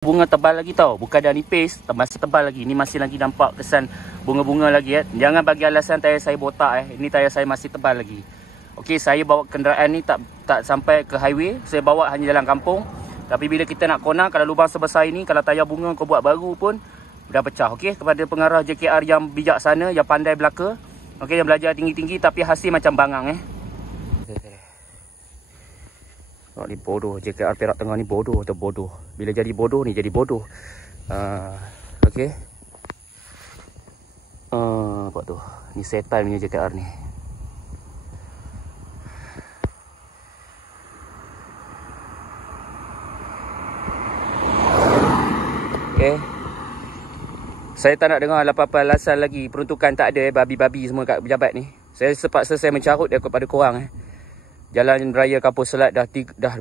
Bunga tebal lagi tau, bukan dah nipis, masih tebal lagi. Ni masih lagi nampak kesan bunga-bunga lagi Jangan bagi alasan tayar saya botak Ini tayar saya masih tebal lagi. Okey, saya bawa kenderaan ni tak sampai ke highway. Saya bawa hanya jalan kampung. Tapi bila kita nak corner, kalau lubang sebesar ini, kalau tayar bunga kau buat baru pun dah pecah. Okey, kepada pengarah JKR yang bijaksana, yang pandai belaka, okey, yang belajar tinggi-tinggi tapi hasil macam bangang Oh, ni bodoh. JKR Perak Tengah ni bodoh atau bodoh. Bila jadi bodoh ni jadi bodoh. Okey. Apa tu? Ni setan punya JKR ni. Okey. Saya tak nak dengar apa-apa alasan lagi. Peruntukan tak ada babi-babi semua kat pejabat ni. Saya sepaksa saya mencarut dia kepada korang Jalan Raya Kampung Selat dah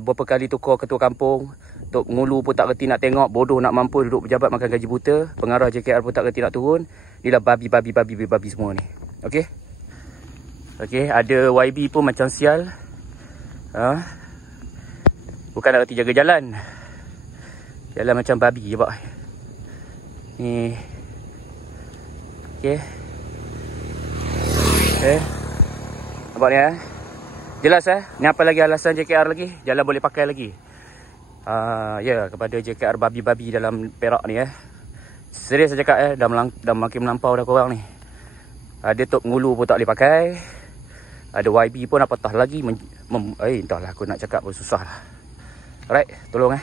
berapa kali tukar ketua kampung. Tok Ngulu pun tak reti nak tengok. Bodoh nak mampu duduk pejabat makan gaji buta. Pengarah JKR pun tak reti nak turun. Inilah babi semua ni. Okey. Okey, ada YB pun macam sial. Bukan nak reti jaga jalan. Jalan macam babi je pak. Ni. Okey. Nampak ni Jelas ni apa lagi alasan JKR lagi? Jalan boleh pakai lagi. Ya, kepada JKR babi-babi dalam Perak ni Serius saya cakap dah makin melampau dah korang ni. Ada Tok Ngulu pun tak boleh pakai. Ada YB pun apatah lagi entahlah, aku nak cakap pun susah lah. Alright, tolong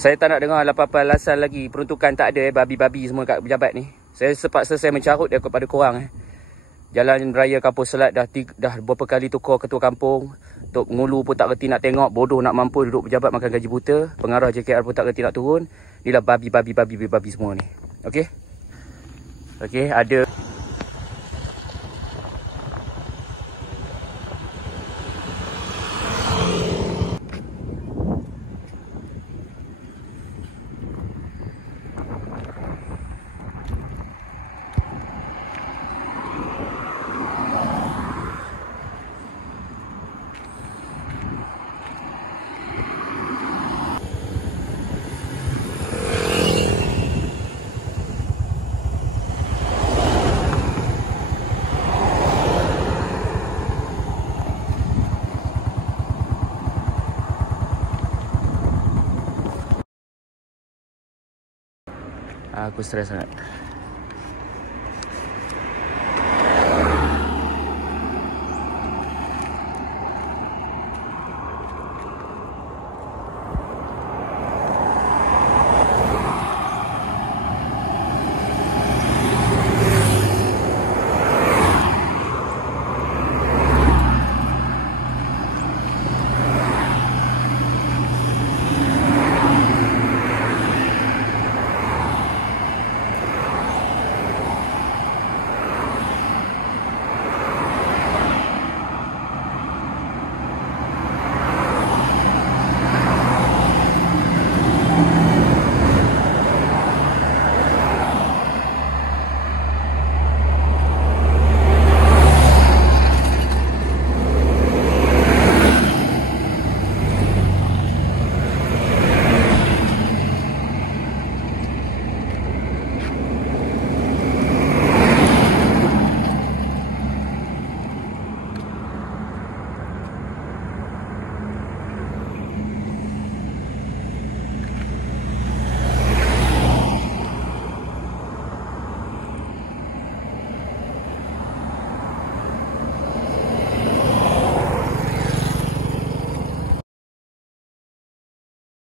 Saya tak nak dengar apa-apa alasan lagi. Peruntukan tak ada babi-babi semua kat pejabat ni. Saya sepaksa saya mencarut dia kepada korang Jalan Raya Kampung Selat dah berapa kali tukar ketua kampung. Tok Ngulu pun tak reti nak tengok. Bodoh nak mampu duduk pejabat makan gaji buta. Pengarah JKR pun tak reti nak turun. Inilah babi semua ni. Okey. Okey, ada aku stres sangat.